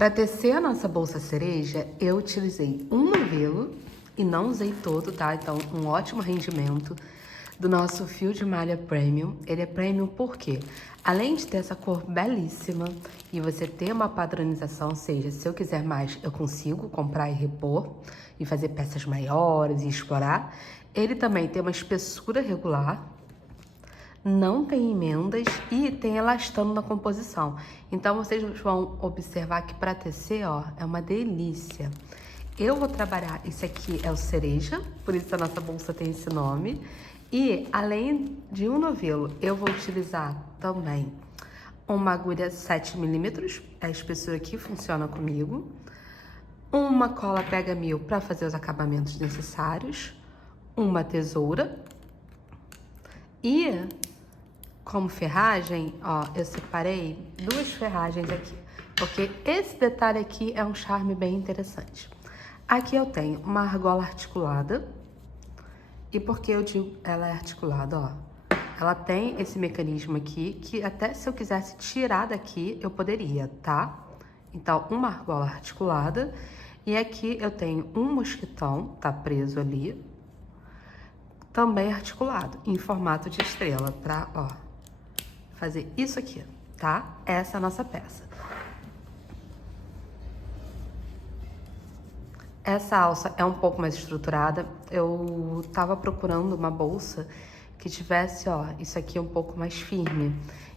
Para tecer a nossa bolsa cereja, eu utilizei um novelo e não usei todo, tá? Então, um ótimo rendimento do nosso fio de malha premium. Ele é premium porque, além de ter essa cor belíssima e você ter uma padronização, ou seja, se eu quiser mais, eu consigo comprar e repor e fazer peças maiores e explorar. Ele também tem uma espessura regular, não tem emendas e tem elastano na composição. Então, vocês vão observar que para tecer, ó, é uma delícia. Eu vou trabalhar, esse aqui é o cereja, por isso a nossa bolsa tem esse nome. E, além de um novelo, eu vou utilizar também uma agulha 7mm, a espessura que funciona comigo. Uma cola pega mil para fazer os acabamentos necessários. Uma tesoura. E como ferragem, ó, eu separei 2 ferragens aqui, porque esse detalhe aqui é um charme bem interessante. Aqui eu tenho uma argola articulada, e por que eu digo ela é articulada, ó? Ela tem esse mecanismo aqui, que até se eu quisesse tirar daqui, eu poderia, tá? Então, uma argola articulada, e aqui eu tenho um mosquitão, tá preso ali, também articulado, em formato de estrela, pra, ó, fazer isso aqui, tá? Essa é a nossa peça. Essa alça é um pouco mais estruturada. Eu tava procurando uma bolsa que tivesse, ó, isso aqui um pouco mais firme.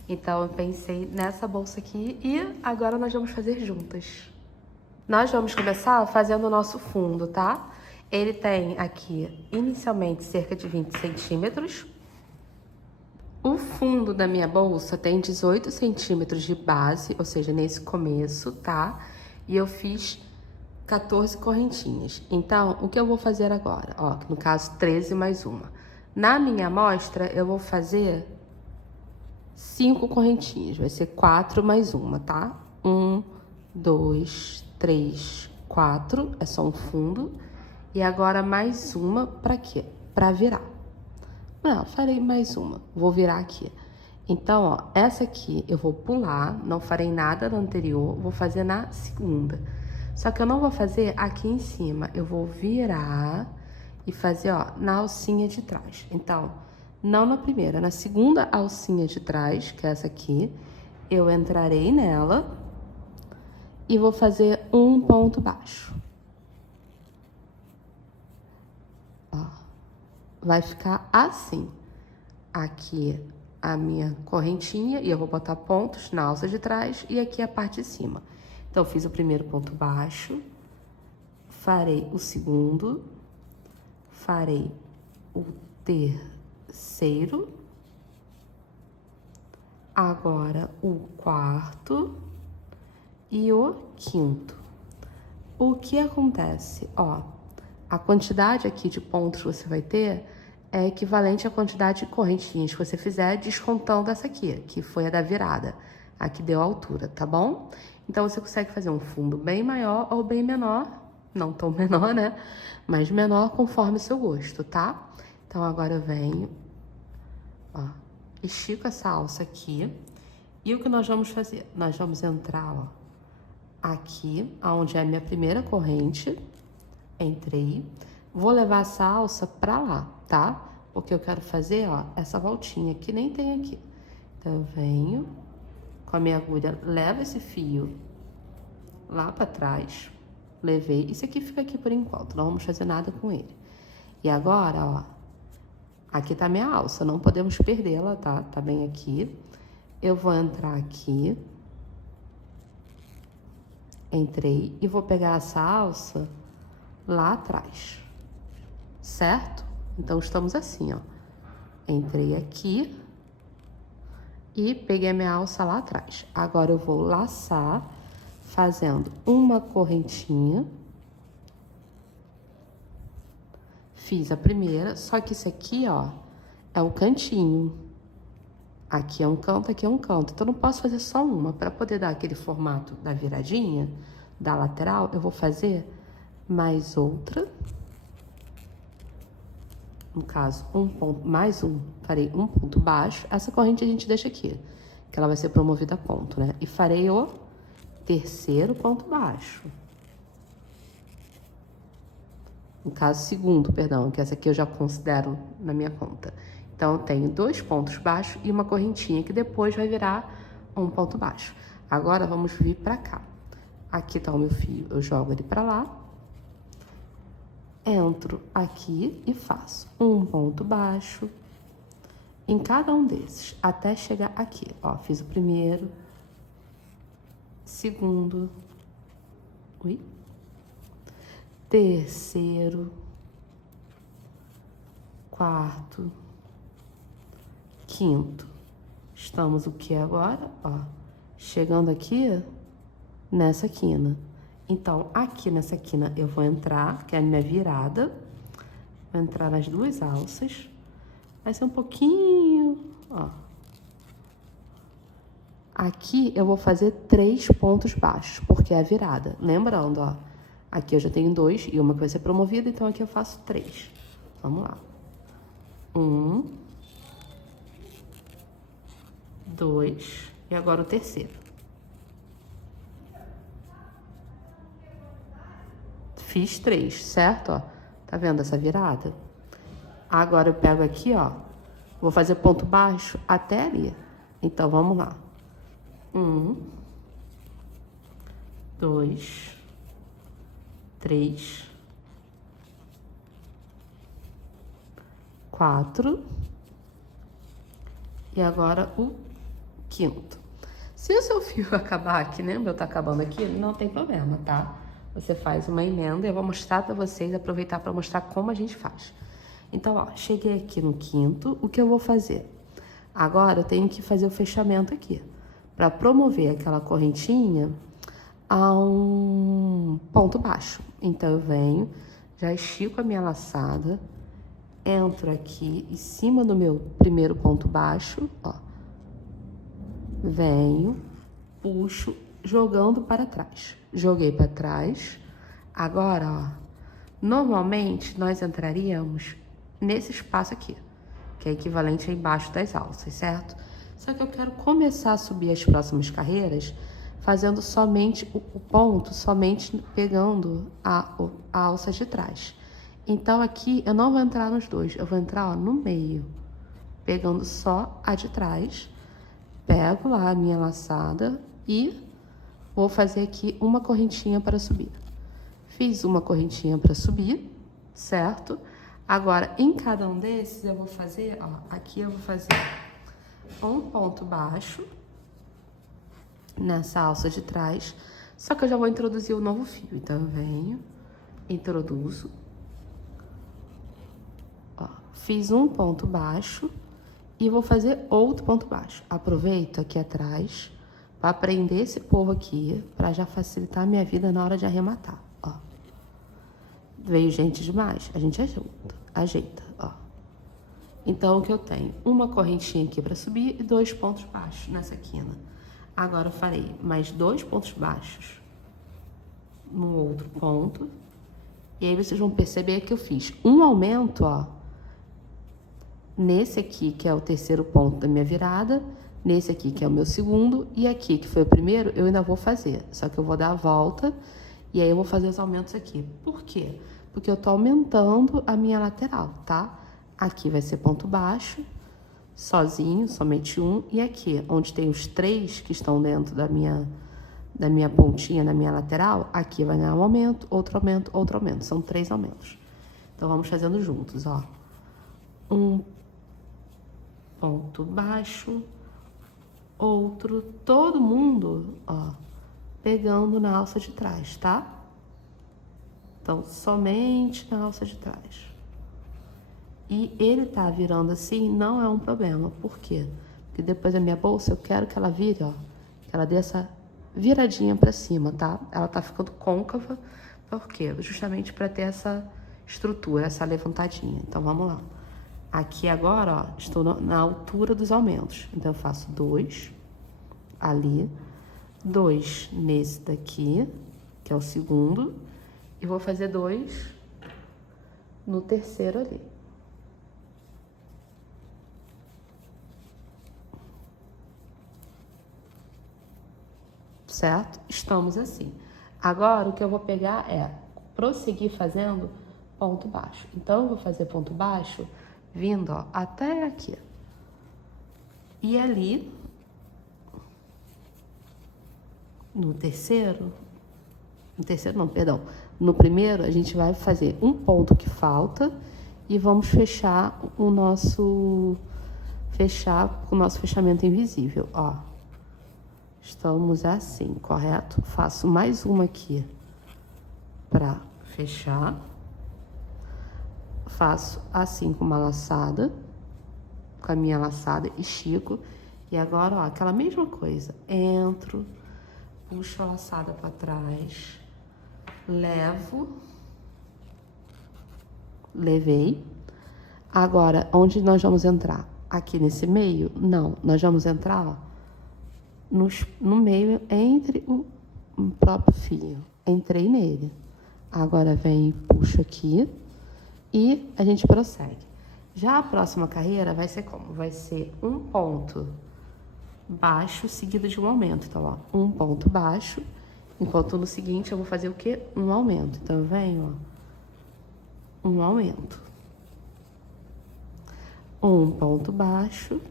Então, eu pensei nessa bolsa aqui e agora nós vamos fazer juntas. Nós vamos começar fazendo o nosso fundo, tá? Ele tem aqui, inicialmente, cerca de 20 centímetros. O fundo da minha bolsa tem 18 centímetros de base, ou seja, nesse começo, tá? E eu fiz 14 correntinhas. Então, o que eu vou fazer agora? Ó, no caso, 13 mais uma. Na minha amostra, eu vou fazer 5 correntinhas. Vai ser 4 mais uma, tá? 1, 2, 3, 4. É só um fundo. E agora mais uma pra quê? Pra virar. Não, farei mais uma. Vou virar aqui. Então, ó, essa aqui eu vou pular, não farei nada da anterior, vou fazer na segunda. Só que eu não vou fazer aqui em cima, eu vou virar e fazer, ó, na alcinha de trás. Então, não na primeira, na segunda alcinha de trás, que é essa aqui, eu entrarei nela e vou fazer um ponto baixo. Ó. Vai ficar assim. Aqui a minha correntinha e eu vou botar pontos na alça de trás e aqui a parte de cima. Então, eu fiz o primeiro ponto baixo, farei o segundo, farei o terceiro, agora o quarto e o quinto. O que acontece? Ó, a quantidade aqui de pontos que você vai ter é equivalente à quantidade de correntinhas que você fizer descontando essa aqui, que foi a da virada, a que deu a altura, tá bom? Então, você consegue fazer um fundo bem maior ou bem menor, não tão menor, né? Mas menor conforme o seu gosto, tá? Então, agora eu venho, ó, estico essa alça aqui. E o que nós vamos fazer? Nós vamos entrar, ó, aqui, onde é a minha primeira corrente. Entrei. Vou levar essa alça pra lá, tá? Porque eu quero fazer, ó, essa voltinha que nem tem aqui. Então, eu venho com a minha agulha, levo esse fio lá pra trás. Levei. Isso aqui fica aqui por enquanto, não vamos fazer nada com ele. E agora, ó, aqui tá minha alça, não podemos perdê-la, tá? Tá bem aqui. Eu vou entrar aqui. Entrei e vou pegar essa alça lá atrás, certo? Então, estamos assim, ó. Entrei aqui e peguei a minha alça lá atrás. Agora, eu vou laçar fazendo uma correntinha. Fiz a primeira, só que isso aqui, ó, é o cantinho. Aqui é um canto, aqui é um canto. Então, eu não posso fazer só uma. Para poder dar aquele formato da viradinha, da lateral, eu vou fazer mais outra, no caso, um ponto, mais um, farei um ponto baixo, essa corrente a gente deixa aqui, que ela vai ser promovida a ponto, né? E farei o terceiro ponto baixo. No caso, segundo, perdão, que essa aqui eu já considero na minha conta. Então, eu tenho 2 pontos baixos e uma correntinha, que depois vai virar um ponto baixo. Agora, vamos vir pra cá. Aqui tá o meu fio, eu jogo ele pra lá. Entro aqui e faço um ponto baixo em cada um desses, até chegar aqui. Ó, fiz o primeiro, segundo, terceiro, quarto, quinto. Estamos o que agora? Ó, chegando aqui nessa quina. Então, aqui nessa quina eu vou entrar, que é a minha virada. Vou entrar nas 2 alças. Vai ser um pouquinho, ó. Aqui eu vou fazer 3 pontos baixos, porque é a virada. Lembrando, ó, aqui eu já tenho 2 e uma que vai ser promovida, então aqui eu faço 3. Vamos lá. 1, 2, e agora o terceiro. Fiz 3, certo? Ó, tá vendo essa virada? Agora eu pego aqui, ó, vou fazer ponto baixo até ali. Então, vamos lá. 1, 2, 3, 4. E agora o quinto. Se o seu fio acabar aqui, né? O meu tá acabando aqui, não tem problema, tá? Você faz uma emenda e eu vou mostrar pra vocês, aproveitar pra mostrar como a gente faz. Então, ó, cheguei aqui no quinto, o que eu vou fazer? Agora eu tenho que fazer o fechamento aqui, pra promover aquela correntinha a um ponto baixo. Então, eu venho, já estico a minha laçada, entro aqui em cima do meu primeiro ponto baixo, ó. Venho, puxo, jogando para trás. Joguei para trás. Agora, ó, normalmente nós entraríamos nesse espaço aqui, que é equivalente a embaixo das alças, certo? Só que eu quero começar a subir as próximas carreiras fazendo somente o ponto, somente pegando a alça de trás. Então, aqui eu não vou entrar nos 2, eu vou entrar, ó, no meio, pegando só a de trás. Pego lá a minha laçada e vou fazer aqui uma correntinha para subir. Fiz uma correntinha para subir, certo? Agora, em cada um desses, eu vou fazer, ó, aqui eu vou fazer um ponto baixo nessa alça de trás, só que eu já vou introduzir o novo fio. Então, eu venho, introduzo, ó, fiz um ponto baixo e vou fazer outro ponto baixo. Aproveito aqui atrás para prender esse povo aqui, para já facilitar a minha vida na hora de arrematar, ó. Veio gente demais, a gente ajeita, ó. Então, o que eu tenho? Uma correntinha aqui para subir e 2 pontos baixos nessa quina. Agora, eu farei mais 2 pontos baixos no outro ponto. E aí, vocês vão perceber que eu fiz um aumento, ó, nesse aqui, que é o terceiro ponto da minha virada, nesse aqui, que é o meu segundo, e aqui, que foi o primeiro, eu ainda vou fazer. Só que eu vou dar a volta, e aí eu vou fazer os aumentos aqui. Por quê? Porque eu tô aumentando a minha lateral, tá? Aqui vai ser ponto baixo, sozinho, somente um, e aqui, onde tem os 3 que estão dentro da minha pontinha, na minha lateral, aqui vai ganhar um aumento, outro aumento, outro aumento. São 3 aumentos. Então, vamos fazendo juntos, ó. Um ponto baixo, outro, todo mundo, ó, pegando na alça de trás, tá? Então, somente na alça de trás. E ele tá virando assim, não é um problema. Por quê? Porque depois a minha bolsa, eu quero que ela vire, ó, que ela dê essa viradinha pra cima, tá? Ela tá ficando côncava, por quê? Justamente pra ter essa estrutura, essa levantadinha. Então, vamos lá. Aqui agora, ó, estou na altura dos aumentos. Então, eu faço 2 ali, 2 nesse daqui, que é o segundo, e vou fazer 2 no terceiro ali. certo? Estamos assim. Agora, o que eu vou pegar é prosseguir fazendo ponto baixo. Então, eu vou fazer ponto baixo vindo, ó, até aqui. E ali, no primeiro, a gente vai fazer um ponto que falta e vamos fechar o nosso fechamento invisível, ó. Estamos assim, correto? Faço mais uma aqui para fechar. Faço assim com uma laçada, com a minha laçada, estico. E agora, ó, aquela mesma coisa. Entro, puxo a laçada para trás, levei. Agora, onde nós vamos entrar? Aqui nesse meio? Não, nós vamos entrar, ó, no meio entre o próprio fio. Entrei nele. Agora vem, puxo aqui e a gente prossegue. Já a próxima carreira vai ser como? Vai ser um ponto baixo seguido de um aumento. Então, ó, um ponto baixo, enquanto no seguinte eu vou fazer o quê? Um aumento. Então, eu venho, ó, um aumento. Um ponto baixo,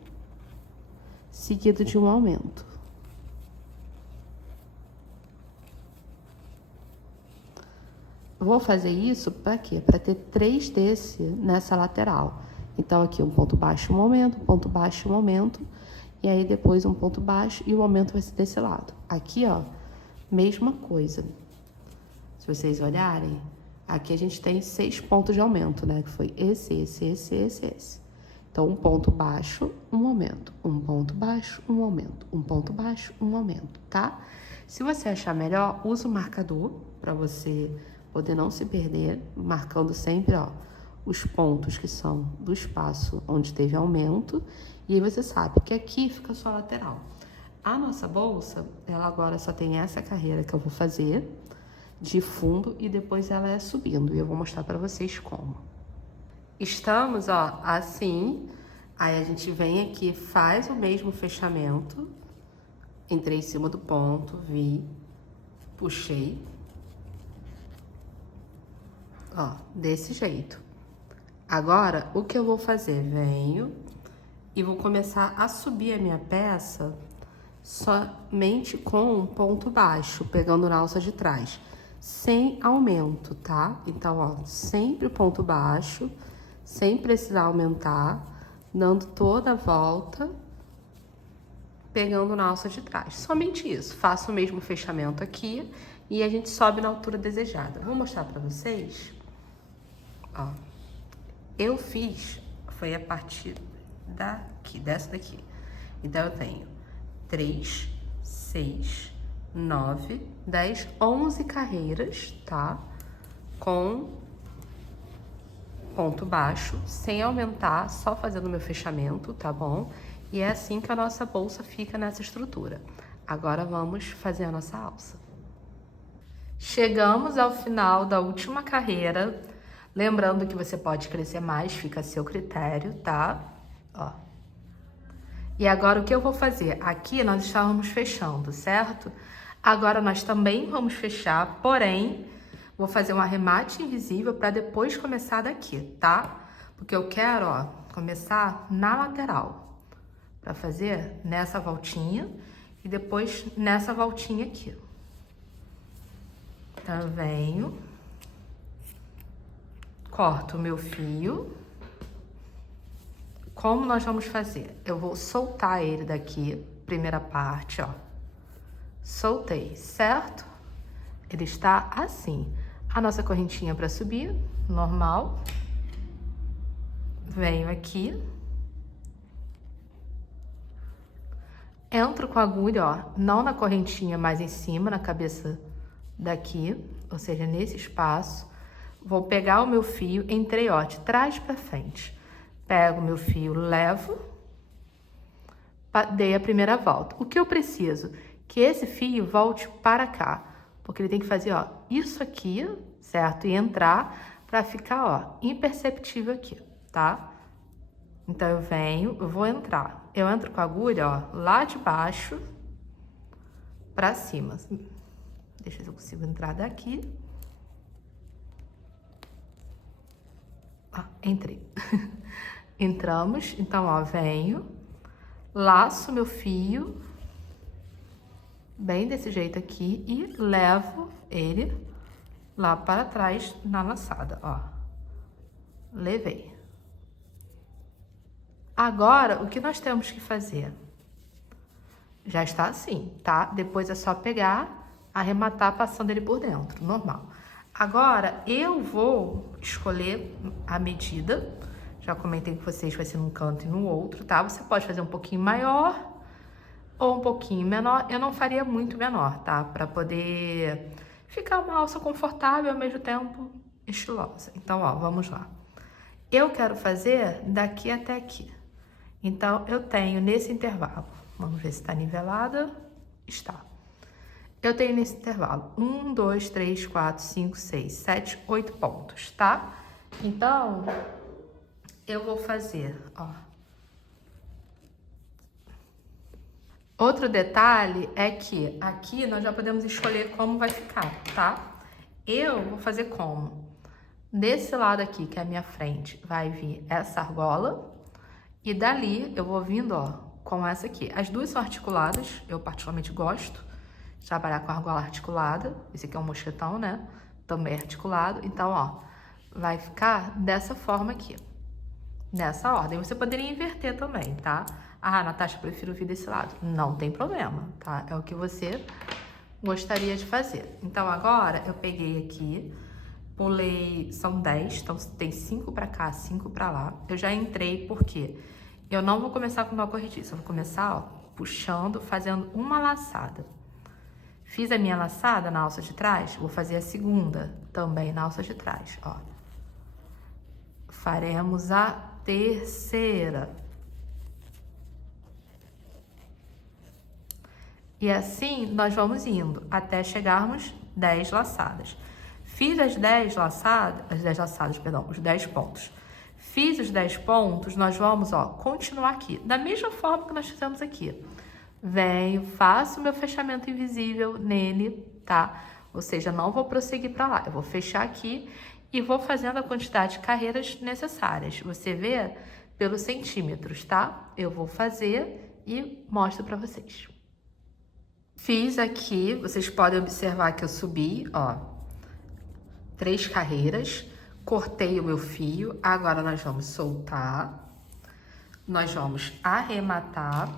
seguido de um aumento. Vou fazer isso para quê? Para ter 3 desse nessa lateral. Então, aqui um ponto baixo, um aumento, um ponto baixo, um aumento. E aí, depois um ponto baixo e o aumento vai ser desse lado. Aqui, ó, mesma coisa. Se vocês olharem, aqui a gente tem 6 pontos de aumento, né? Que foi esse. Então, um ponto baixo, um aumento. Um ponto baixo, um aumento. Um ponto baixo, um aumento, tá? Se você achar melhor, usa o marcador para você poder não se perder, marcando sempre, ó, os pontos que são do espaço onde teve aumento. E aí você sabe que aqui fica só a lateral. A nossa bolsa, ela agora só tem essa carreira que eu vou fazer de fundo e depois ela é subindo. E eu vou mostrar para vocês como. Estamos, ó, assim. Aí a gente vem aqui, faz o mesmo fechamento. Entrei em cima do ponto, vi, puxei. Ó, desse jeito. Agora, o que eu vou fazer? Venho e vou começar a subir a minha peça somente com um ponto baixo, pegando na alça de trás, sem aumento, tá? Então, ó, sempre ponto baixo, sem precisar aumentar, dando toda a volta, pegando na alça de trás. Somente isso. Faço o mesmo fechamento aqui e a gente sobe na altura desejada. Vou mostrar pra vocês. Ó, eu fiz, foi a partir daqui, dessa daqui. Então, eu tenho 3, 6, 9, 10, 11 carreiras, tá? Com ponto baixo, sem aumentar, só fazendo meu fechamento, tá bom? E é assim que a nossa bolsa fica nessa estrutura. Agora, vamos fazer a nossa alça. Chegamos ao final da última carreira. Lembrando que você pode crescer mais, fica a seu critério, tá? Ó. E agora o que eu vou fazer? Aqui nós estávamos fechando, certo? Agora nós também vamos fechar, porém, vou fazer um arremate invisível para depois começar daqui, tá? Porque eu quero, ó, começar na lateral. Para fazer nessa voltinha e depois nessa voltinha aqui. Então, eu venho, corto o meu fio. Como nós vamos fazer? Eu vou soltar ele daqui, primeira parte, ó. Soltei, certo? Ele está assim. A nossa correntinha para subir, normal. Venho aqui. Entro com a agulha, ó, não na correntinha, mas em cima, na cabeça daqui, ou seja, nesse espaço. Vou pegar o meu fio, entrei, ó, de trás para frente. Pego o meu fio, levo, dei a primeira volta. O que eu preciso? Que esse fio volte para cá, porque ele tem que fazer, ó, isso aqui, certo? E entrar para ficar, ó, imperceptível aqui, tá? Então, eu venho, eu vou entrar. Eu entro com a agulha, ó, lá de baixo, pra cima. Deixa eu ver se eu consigo entrar daqui. Entrei. Entramos, então, ó, venho, laço meu fio, bem desse jeito aqui, e levo ele lá para trás na laçada, ó. Levei. Agora, o que nós temos que fazer? Já está assim, tá? Depois é só pegar, arrematar passando ele por dentro, normal. Agora, eu vou escolher a medida. Já comentei com vocês, vai ser num canto e no outro, tá? Você pode fazer um pouquinho maior ou um pouquinho menor. Eu não faria muito menor, tá? Pra poder ficar uma alça confortável e ao mesmo tempo estilosa. Então, ó, vamos lá. Eu quero fazer daqui até aqui. Então, eu tenho nesse intervalo. Vamos ver se tá nivelada. Está. Eu tenho nesse intervalo 1, 2, 3, 4, 5, 6, 7, 8 pontos, tá? Então, eu vou fazer, ó. Outro detalhe é que aqui nós já podemos escolher como vai ficar, tá? Eu vou fazer como? Desse lado aqui, que é a minha frente, vai vir essa argola. E dali eu vou vindo, ó, com essa aqui. As duas são articuladas, eu particularmente gosto de trabalhar com argola articulada. Esse aqui é um mosquetão, né? Também articulado. Então, ó, vai ficar dessa forma aqui. Nessa ordem. Você poderia inverter também, tá? Ah, Natasha, eu prefiro vir desse lado. Não tem problema, tá? É o que você gostaria de fazer. Então, agora, eu peguei aqui, pulei, são 10, então tem 5 pra cá, 5 pra lá. Eu já entrei porque eu não vou começar com nó corrediço, eu vou começar, ó, puxando, fazendo uma laçada. Fiz a minha laçada na alça de trás, vou fazer a segunda também na alça de trás, ó. Faremos a terceira. E assim nós vamos indo até chegarmos 10 laçadas. Fiz as 10 laçadas, perdão, os 10 pontos. Fiz os 10 pontos, nós vamos, ó, continuar aqui, da mesma forma que nós fizemos aqui. Venho, faço o meu fechamento invisível nele, tá? Ou seja, não vou prosseguir para lá. Eu vou fechar aqui e vou fazendo a quantidade de carreiras necessárias. Você vê pelos centímetros, tá? Eu vou fazer e mostro para vocês. Fiz aqui, vocês podem observar que eu subi, ó, 3 carreiras, cortei o meu fio. Agora nós vamos soltar, nós vamos arrematar.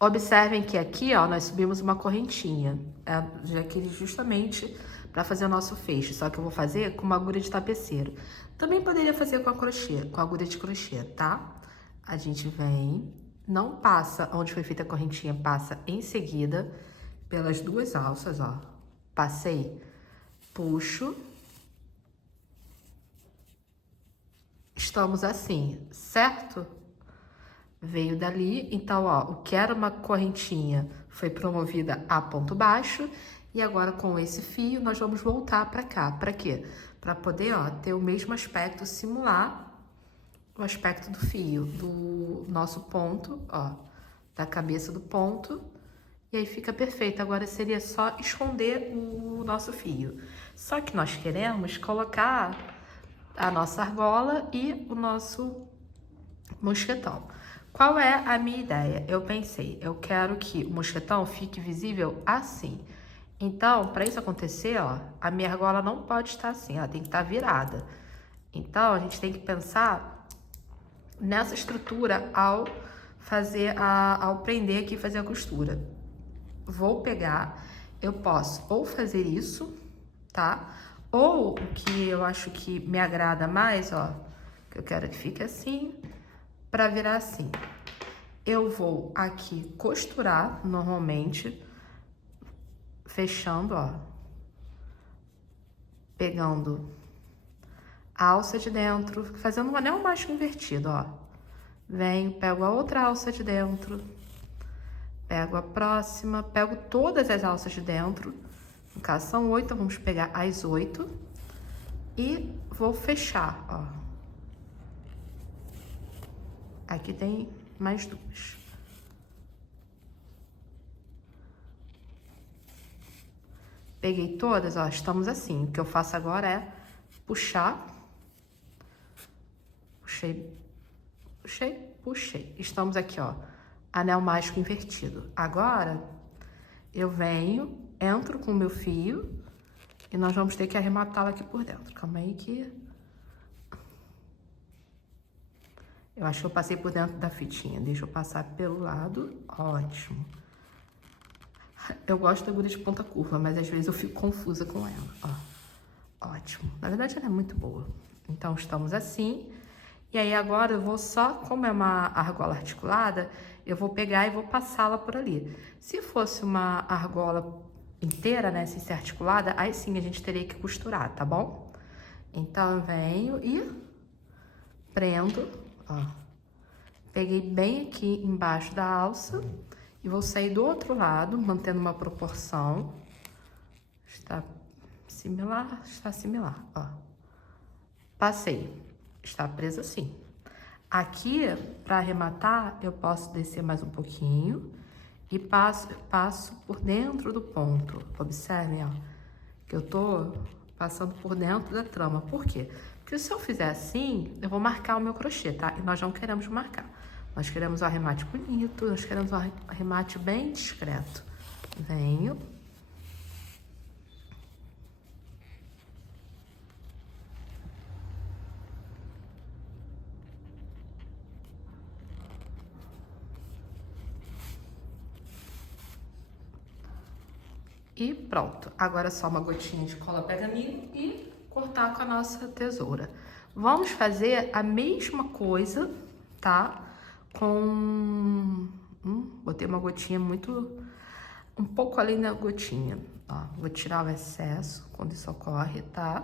Observem que aqui, ó, nós subimos uma correntinha, já que justamente para fazer o nosso fecho, só que eu vou fazer com uma agulha de tapeceiro. Também poderia fazer com a crochê, com a agulha de crochê, tá? A gente vem, não passa onde foi feita a correntinha, passa em seguida pelas duas alças, ó. Passei, puxo. Estamos assim, certo? Veio dali, então, ó, o que era uma correntinha foi promovida a ponto baixo. E agora, com esse fio, nós vamos voltar pra cá. Pra quê? Pra poder, ó, ter o mesmo aspecto, simular o aspecto do fio, do nosso ponto, ó, da cabeça do ponto. E aí fica perfeito. Agora, seria só esconder o nosso fio. Só que nós queremos colocar a nossa argola e o nosso mosquetão. Qual é a minha ideia? Eu pensei, eu quero que o mosquetão fique visível assim. Então, para isso acontecer, ó, a minha argola não pode estar assim, ela tem que estar virada. Então, a gente tem que pensar nessa estrutura ao prender aqui e fazer a costura. Vou pegar, eu posso ou fazer isso, tá? Ou o que eu acho que me agrada mais, ó, que eu quero que fique assim, para virar assim. Eu vou aqui costurar normalmente, fechando, ó, pegando a alça de dentro, fazendo um anel macho invertido, ó. Venho, pego a outra alça de dentro, pego a próxima, pego todas as alças de dentro. No caso são 8, então vamos pegar as 8 e vou fechar, ó. Aqui tem mais duas. Peguei todas, ó, estamos assim. O que eu faço agora é puxar. Puxei, puxei, puxei. Estamos aqui, ó, anel mágico invertido. Agora, eu venho, entro com o meu fio e nós vamos ter que arrematá-la aqui por dentro. Calma aí que... Eu acho que eu passei por dentro da fitinha. Deixa eu passar pelo lado. Ótimo. Eu gosto da agulha de ponta curva, mas às vezes eu fico confusa com ela, ó. Ótimo. Na verdade, ela é muito boa. Então, estamos assim. E aí, agora eu vou só, como é uma argola articulada, eu vou pegar e vou passá-la por ali. Se fosse uma argola inteira, né, sem ser articulada, aí sim a gente teria que costurar, tá bom? Então, eu venho e prendo, ó. Peguei bem aqui embaixo da alça. E vou sair do outro lado, mantendo uma proporção. Está similar, ó. Passei. Está presa assim. Aqui, para arrematar, eu posso descer mais um pouquinho e passo por dentro do ponto. Observem, ó, que eu tô passando por dentro da trama. Por quê? Porque se eu fizer assim, eu vou marcar o meu crochê, tá? E nós não queremos marcar. Nós queremos um arremate bonito, nós queremos um arremate bem discreto. Venho. E pronto. Agora é só uma gotinha de cola pergaminho e cortar com a nossa tesoura. Vamos fazer a mesma coisa, tá? Com... botei uma gotinha muito... um pouco além da gotinha, ó. Vou tirar o excesso quando isso ocorre, tá?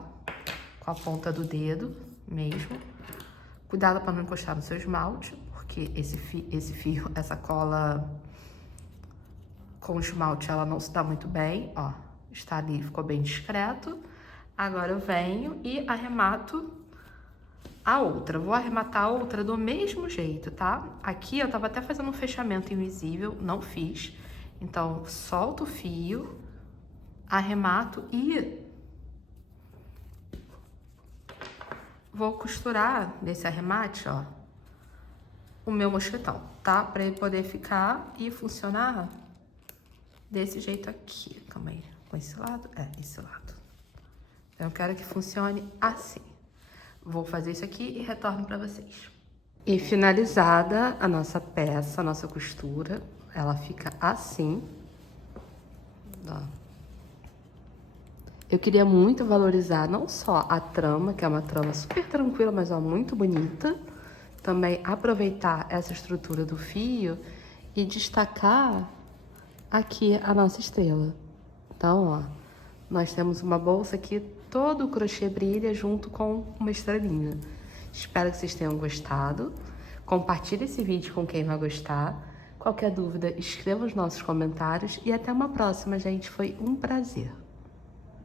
Com a ponta do dedo mesmo. Cuidado para não encostar no seu esmalte, porque esse fio, essa cola com esmalte, ela não se dá muito bem, ó. Está ali, ficou bem discreto. Agora eu venho e arremato a outra. Vou arrematar a outra do mesmo jeito, tá? Aqui eu tava até fazendo um fechamento invisível, não fiz. Então, solto o fio, arremato e vou costurar nesse arremate, ó, o meu mosquetão, tá? Pra ele poder ficar e funcionar desse jeito aqui. Calma aí, com esse lado? É, esse lado. Eu quero que funcione assim. Vou fazer isso aqui e retorno pra vocês. E finalizada a nossa peça, a nossa costura, ela fica assim. Ó. Eu queria muito valorizar não só a trama, que é uma trama super tranquila, mas ó, muito bonita. Também aproveitar essa estrutura do fio e destacar aqui a nossa estrela. Então, ó, nós temos uma bolsa aqui, todo o crochê brilha junto com uma estrelinha. Espero que vocês tenham gostado. Compartilhe esse vídeo com quem vai gostar. Qualquer dúvida, escreva nos nossos comentários. E até uma próxima, gente. Foi um prazer.